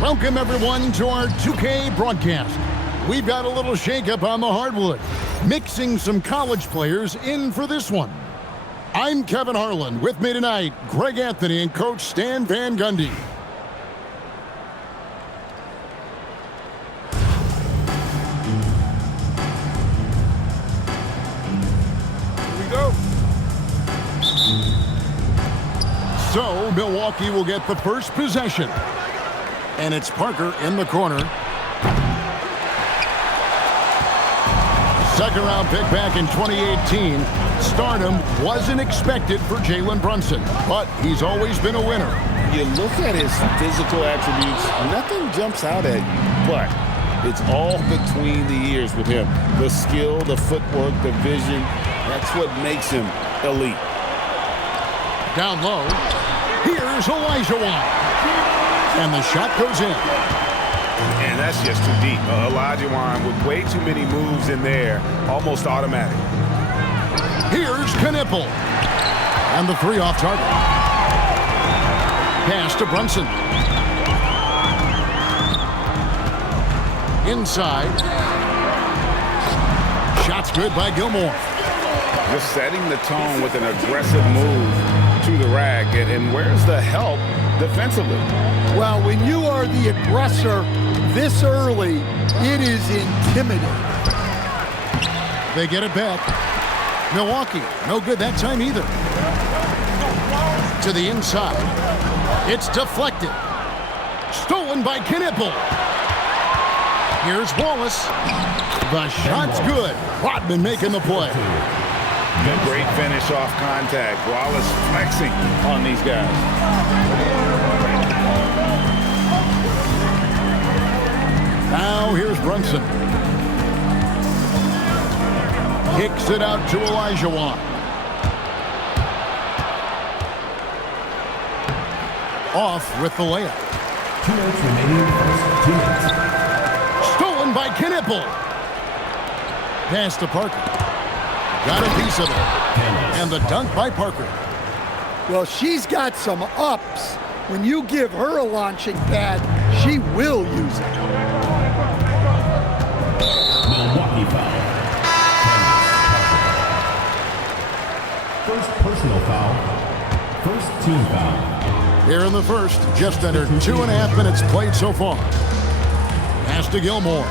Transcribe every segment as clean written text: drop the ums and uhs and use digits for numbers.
Welcome, everyone, to our 2K broadcast. We've got a little shakeup on the hardwood, mixing some college players in for this one. I'm Kevin Harlan. With me tonight, Greg Anthony and Coach Stan Van Gundy. Here we go. So, Milwaukee will get the first possession. And it's Parker in the corner. Second round pick back in 2018. Stardom wasn't expected for Jalen Brunson, but he's always been a winner. You look at his physical attributes, nothing jumps out at you, but it's all between the ears with him. The skill, the footwork, the vision, that's what makes him elite. Down low, here's Olajuwon. And the shot goes in. And that's just too deep. Olajuwon with way too many moves in there, almost automatic. Here's Knipple. And the three off target. Pass to Brunson. Inside. Shot's good by Gilmore. Just setting the tone with an aggressive move to the rack. And where's the help defensively? Well, when you are the aggressor this early, it is intimidating. They get it back. Milwaukee, no good that time either. To the inside. It's deflected. Stolen by Knipple. Here's Wallace. The shot's good. Rodman making the play. Great finish off contact. Wallace flexing on these guys. Now here's Brunson. Kicks it out to Olajuwon. Off with the layup. 2 minutes remaining. 2 minutes. Stolen by Knipple. Pass to Parker. Got a piece of it. And the dunk by Parker. Well, she's got some ups. When you give her a launching pad, she will use it. Milwaukee foul. First personal foul. First team foul. Here in the first, just under 2.5 minutes played so far. Pass to Gilmore.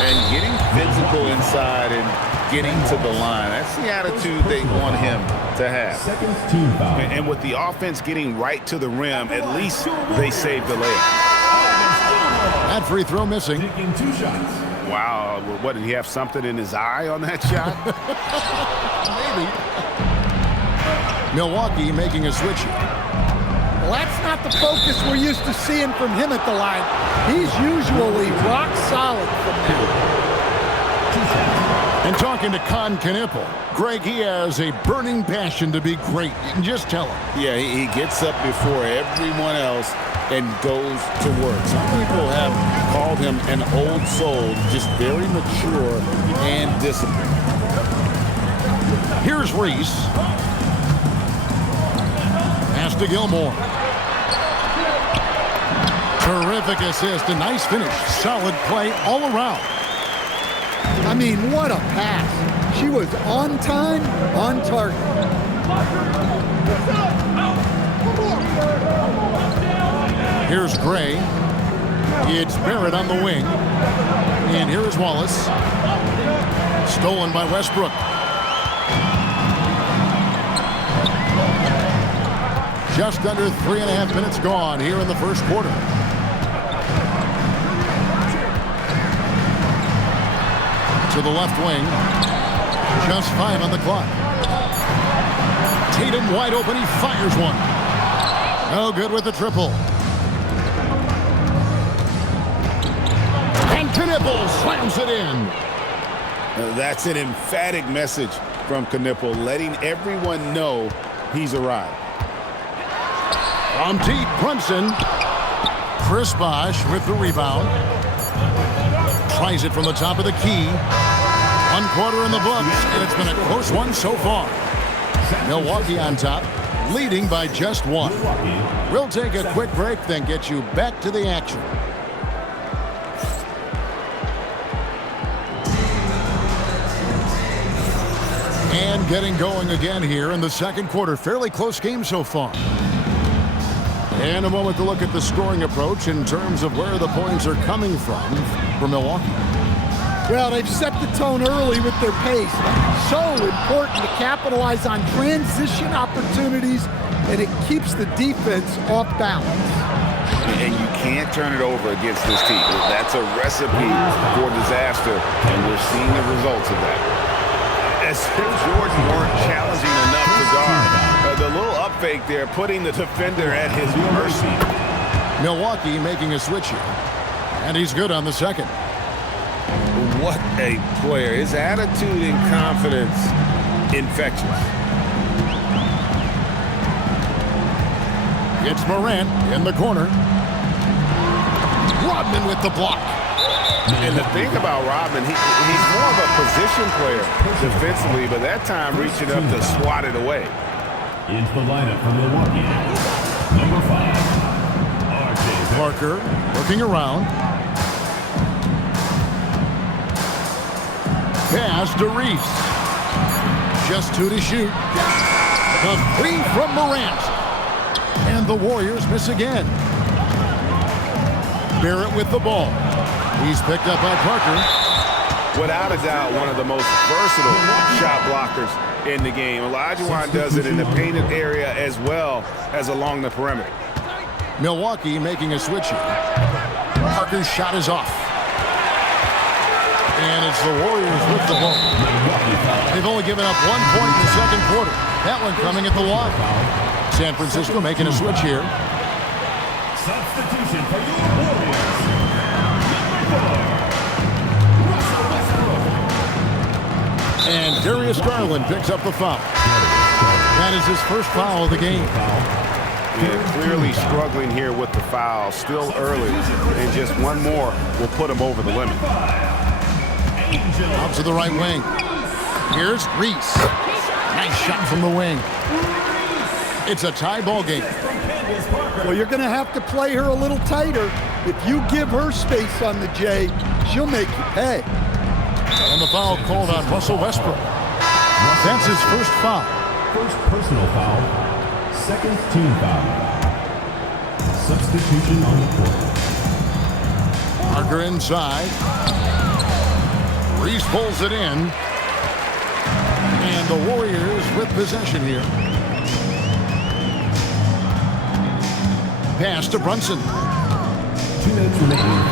And getting physical inside and getting to the line. That's the attitude they want him to have. Second team foul. And with the offense getting right to the rim, at least they saved the layup. That free throw missing. Taking 2 shots. Wow, what, did he have something in his eye on that shot? Maybe. Milwaukee making a switch. Well, that's not the focus we're used to seeing from him at the line. He's usually rock solid from there. And talking to Con Knipple, Greg, he has a burning passion to be great. You can just tell him. Yeah, he gets up before everyone else and goes to work. Some people have called him an old soul, just very mature and disciplined. Here's Reese. Pass to Gilmore. Terrific assist, a nice finish. Solid play all around. I mean, what a pass. She was on time, on target. Here's Gray. It's Barrett on the wing. And here is Wallace. Stolen by Westbrook. Just under 3.5 minutes gone here in the first quarter. To the left wing. Just 5 on the clock. Tatum wide open. He fires one. No good with the triple. And Knipple slams it in. That's an emphatic message from Knipple, letting everyone know he's arrived. From deep, Brunson. Chris Bosh with the rebound. Tries it from the top of the key. 1 quarter in the books, and it's been a close one so far. Milwaukee on top. leading by just one. We'll take a quick break, then get you back to the action. And getting going again here in the second quarter. Fairly close game so far. And a moment to look at the scoring approach in terms of where the points are coming from for Milwaukee. Well, they've set the tone early with their pace. So important to capitalize on transition opportunities, and it keeps the defense off balance. And you can't turn it over against this team. That's a recipe for disaster, and we're seeing the results of that. As if Jordan weren't challenging enough to guard. The little up fake there, putting the defender at his mercy. Milwaukee making a switch here. And he's good on the second. What a player. His attitude and confidence, infectious. It's Morant in the corner. Rodman with the block. And the thing about Rodman, he's more of a position player defensively, but that time reaching up to swat it away. Into the lineup for Milwaukee. Number 5, RJ Parker looking around. Pass to Reese. Just 2 to shoot. The 3 from Morant. And the Warriors miss again. Barrett with the ball. He's picked up by Parker. Without a doubt, one of the most versatile shot blockers in the game. Olajuwon does it in the painted area as well as along the perimeter. Milwaukee making a switch here. Parker's shot is off. And it's the Warriors with the ball. They've only given up 1 point in the second quarter. That one coming at the line. San Francisco making a switch here. Substitution for your Warriors. And Darius Garland picks up the foul. That is his first foul of the game. Yeah, clearly struggling here with the foul. Still early. And just one more will put him over the limit. Out to the right wing. Here's Reese. Nice shot from the wing. It's a tie ball game. Well, you're going to have to play her a little tighter. If you give her space on the J, she'll make you pay. And the foul called on Russell Westbrook. That's his first foul. First personal foul. Second team foul. Substitution on the court. Parker inside. Reese pulls it in. And the Warriors with possession here. Pass to Brunson. 2 minutes remaining.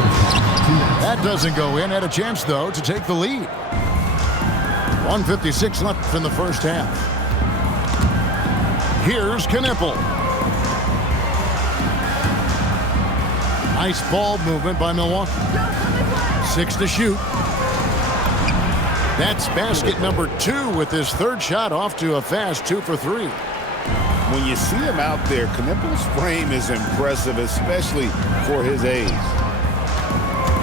That doesn't go in. Had a chance, though, to take the lead. 1:56 left in the first half. Here's Knipple. Nice ball movement by Milwaukee. 6 to shoot. That's basket number 2 with his third shot off to a fast 2 for 3. When you see him out there, Knipple's frame is impressive, especially for his age.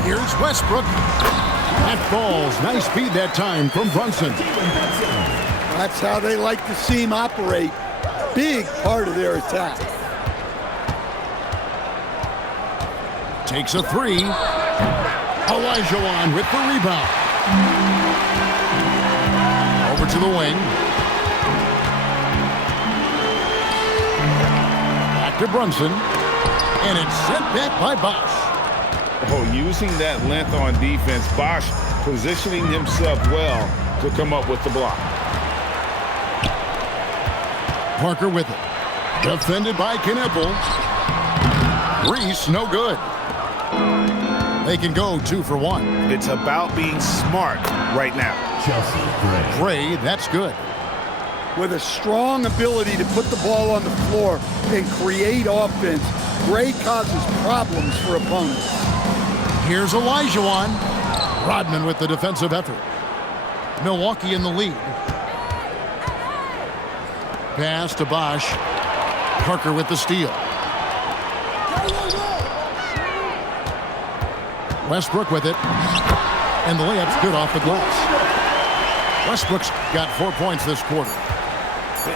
Here's Westbrook. That falls. Nice speed that time from Brunson. That's how they like to see him operate. Big part of their attack. Takes a 3. Olajuwon with the rebound. Over to the wing. Back to Brunson. And it's sent back by Bosh. Oh, using that length on defense, Bosh positioning himself well to come up with the block. Parker with it. Defended by Knipple. Reese, no good. They can go 2 for 1. It's about being smart right now. Chelsea Gray. Gray, that's good. With a strong ability to put the ball on the floor and create offense, Gray causes problems for opponents. Here's Olajuwon. Rodman with the defensive effort. Milwaukee in the lead. Pass to Bosh. Parker with the steal. Westbrook with it. And the layup's good off the glass. Westbrook's got 4 points this quarter.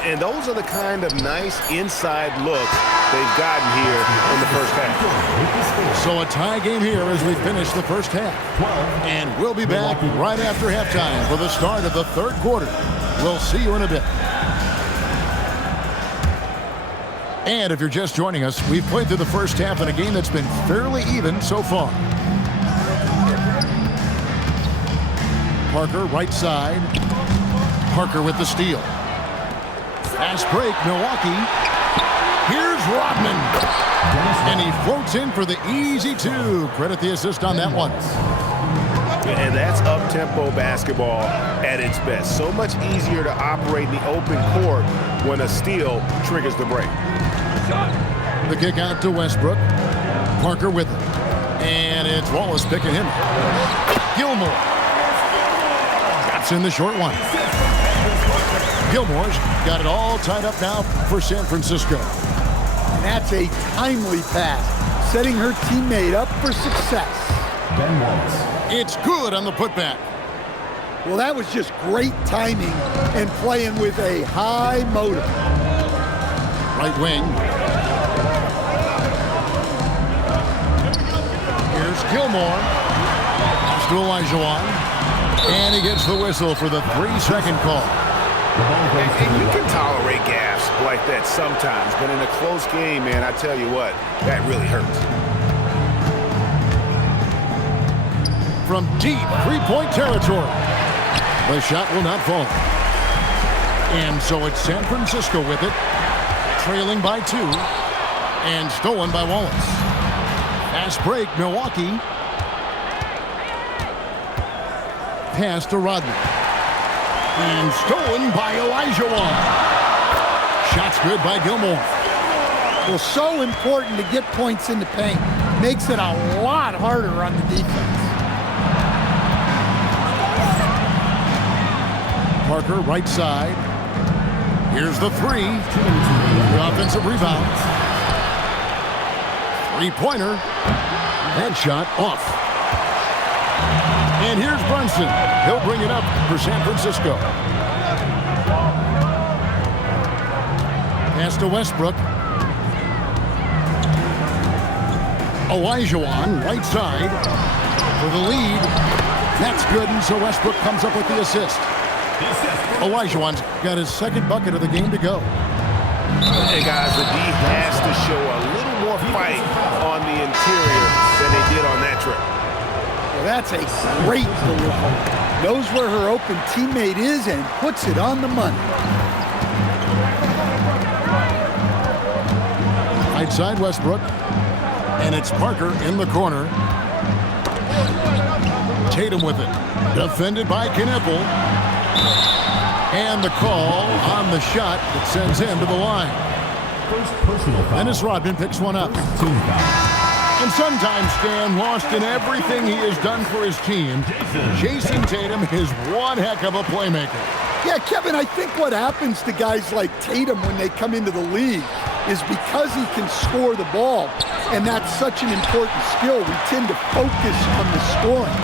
And those are the kind of nice inside looks they've gotten here in the first half. So a tie game here as we finish the first half. And we'll be back right after halftime for the start of the third quarter. We'll see you in a bit. And if you're just joining us, we've played through the first half in a game that's been fairly even so far. Parker, right side. Parker with the steal. Fast break, Milwaukee. Here's Rodman. And he floats in for the easy two. Credit the assist on that one. And that's up-tempo basketball at its best. So much easier to operate in the open court when a steal triggers the break. The kick out to Westbrook. Parker with it. And it's Wallace picking him up. Gilmore. Drops in the short one. Gilmore's got it all tied up now for San Francisco. And that's a timely pass, setting her teammate up for success. Ben Wallace. It's good on the putback. Well, that was just great timing and playing with a high motor. Right wing. Here's Gilmore. Pass to Olajuwon. And he gets the whistle for the 3-second call. And you can tolerate gaffes like that sometimes, but in a close game, man, I tell you what, that really hurts. From deep three-point territory. The shot will not fall. And so it's San Francisco with it, trailing by 2, and stolen by Wallace. Fast break, Milwaukee. Pass to Rodman. And stolen by Olajuwon. Shot's good by Gilmore. Well, so important to get points in the paint. Makes it a lot harder on the defense. Parker, right side. Here's the 3. The offensive rebound. Three-pointer. That shot off. And here's Brunson. He'll bring it up for San Francisco. Pass to Westbrook. Olajuwon, right side, for the lead. That's good, and so Westbrook comes up with the assist. Olajuwon's got his second bucket of the game to go. Hey, guys, the D has to show a little more fight on the interior than they did on that trip. Well, that's a great delivery. Knows where her open teammate is and puts it on the money. Right side, Westbrook. And it's Parker in the corner. Tatum with it. Defended by Kneppel. And the call on the shot that sends him to the line. First personal foul. Dennis Rodman picks one up. Team foul. And sometimes, Stan, lost in everything he has done for his team, Jason Tatum is one heck of a playmaker. Yeah, Kevin, I think what happens to guys like Tatum when they come into the league is because he can score the ball, and that's such an important skill, we tend to focus on the scoring.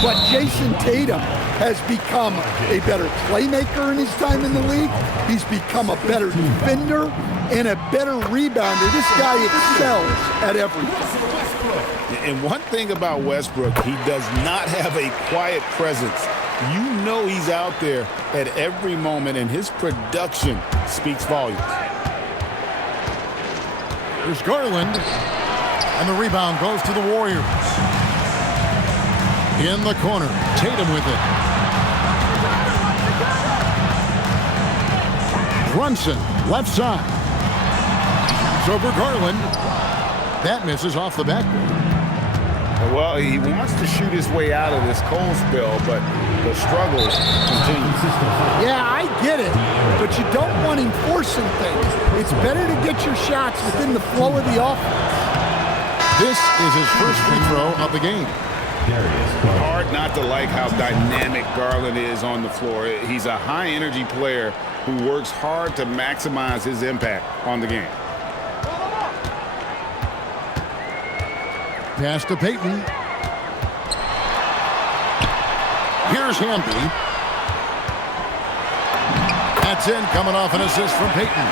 But Jason Tatum has become a better playmaker in his time in the league. He's become a better defender and a better rebounder. This guy excels at everything. And one thing about Westbrook, he does not have a quiet presence. You know he's out there at every moment, and his production speaks volumes. There's Garland, and the rebound goes to the Warriors. In the corner, Tatum with it. Brunson, left side. It's over Garland. That misses off the backboard. Well, he wants to shoot his way out of this cold spell, but the struggles continue. Yeah, I get it, but you don't want him forcing things. It's better to get your shots within the flow of the offense. This is his first free throw of the game. Hard not to like how dynamic Garland is on the floor. He's a high-energy player who works hard to maximize his impact on the game. Pass to Payton. Here's Hamby. That's in, coming off an assist from Peyton.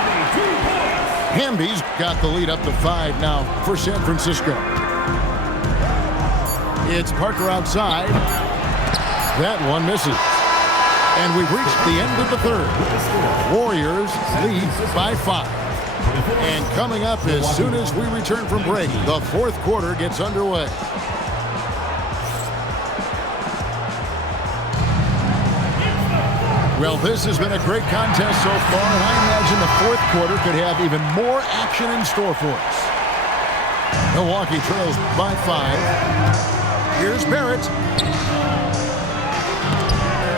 Hamby's got the lead up to 5 now for San Francisco. It's Parker outside. That one misses. And we've reached the end of the third. Warriors lead by 5. And coming up as soon as we return from break, the fourth quarter gets underway. Well, this has been a great contest so far, and I imagine the fourth quarter could have even more action in store for us. Milwaukee trails by 5. Here's Barrett.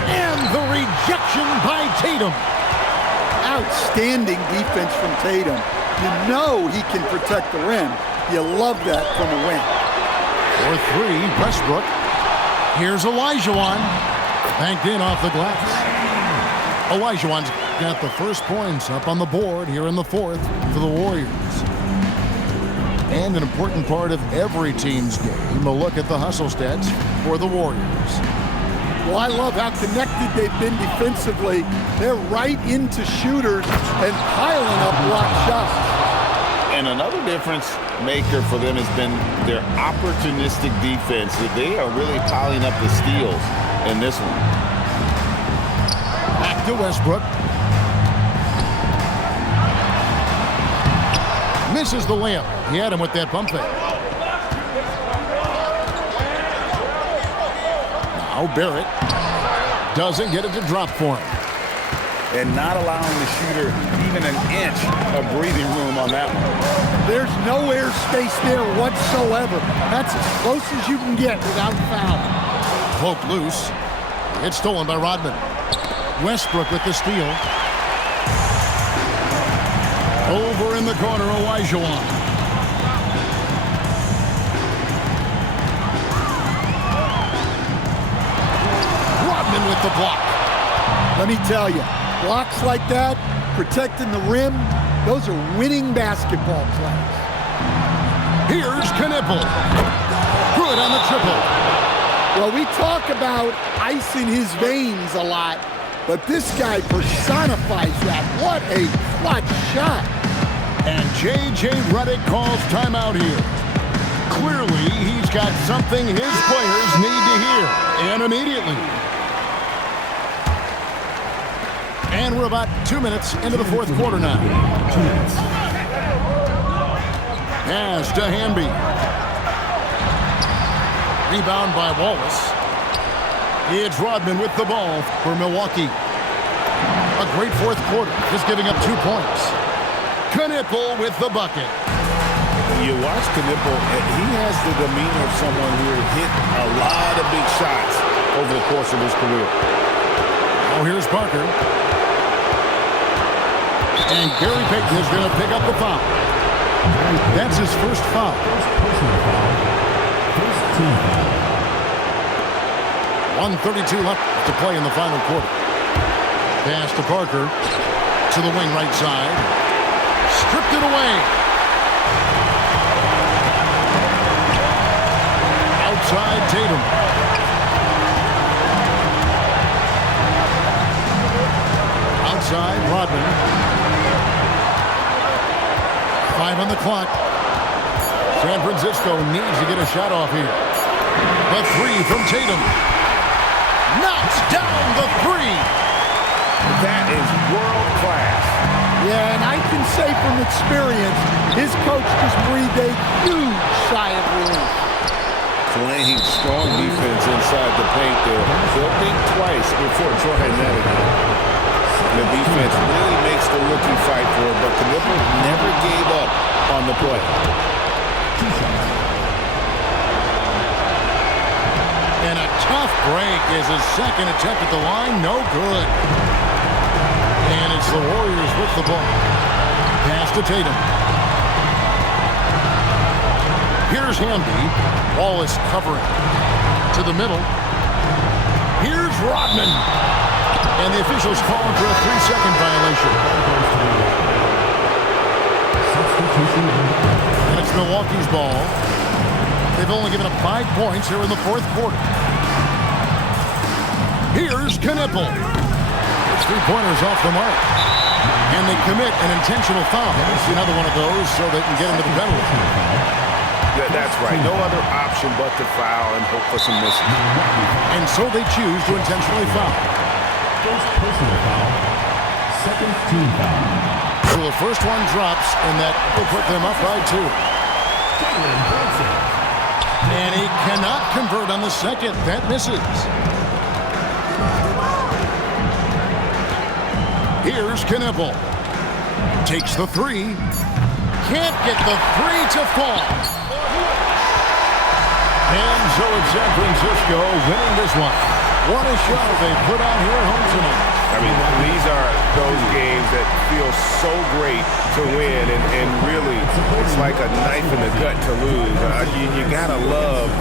And the rejection by Tatum. Outstanding defense from Tatum. You know he can protect the rim. You love that from a wing. For 3, Westbrook. Here's Olajuwon. Banked in off the glass. Olajuwon's got the first points up on the board here in the fourth for the Warriors. And an important part of every team's game, a look at the hustle stats for the Warriors. Well, I love how connected they've been defensively. They're right into shooters and piling up block shots. And another difference maker for them has been their opportunistic defense. They are really piling up the steals in this one. Back to Westbrook. Misses the layup. He had him with that bump fake. Now Barrett doesn't get it to drop for him. And not allowing the shooter even an inch of breathing room on that one. There's no air space there whatsoever. That's as close as you can get without foul. Poke loose. It's stolen by Rodman. Westbrook with the steal. Over in the corner, Olajuwon. Rodman with the block. Let me tell you, blocks like that, protecting the rim, those are winning basketball plays. Here's Knipple. Good on the triple. Well, we talk about ice in his veins a lot, but this guy personifies that. What a clutch shot. And J.J. Redick calls timeout here. Clearly, he's got something his players need to hear, and immediately. And we're about 2 minutes into the fourth quarter now. Pass to Hamby. Rebound by Wallace. It's Rodman with the ball for Milwaukee. A great fourth quarter, just giving up 2 points. Knipple with the bucket. You watch Knipple, he has the demeanor of someone who has hit a lot of big shots over the course of his career. Oh, here's Parker. And Gary Payton is going to pick up the foul. That's his first foul. First team foul. 1:32 left to play in the final quarter. Pass to Parker. To the wing right side. Stripped it away. Outside Tatum. Outside Rodman. 5 on the clock. San Francisco needs to get a shot off here. The 3 from Tatum. Knocks down the 3. That is world class. Yeah, and I can say from experience, his coach just breathed a huge sigh of relief. Playing strong defense inside the paint there. They'll think twice before trying that again. The defense really makes the rookie fight for it, but Knipple never gave up on the play. And a tough break is his second attempt at the line. No good. And it's the Warriors with the ball. Pass to Tatum. Here's Hamby. Wallace covering. To the middle. Here's Rodman. And the officials calling for a 3-second violation. And it's Milwaukee's ball. They've only given up 5 points here in the fourth quarter. Here's Knipple. His three-pointer's off the mark. And they commit an intentional foul. It's another one of those so they can get into the penalty. That's right. No other option but to foul and hope for some misses. And so they choose to intentionally foul. First personal foul. Second team foul. So the first one drops, and that will put them up by 2. Jalen Brunson. And he cannot convert on the second. That misses. Here's Knippel. Takes the three. Can't get the three to fall. And so it's San Francisco winning this one. What a show they put on here at home tonight. I mean, these are those games that feel so great to win, and really, it's like a knife in the gut to lose. You gotta love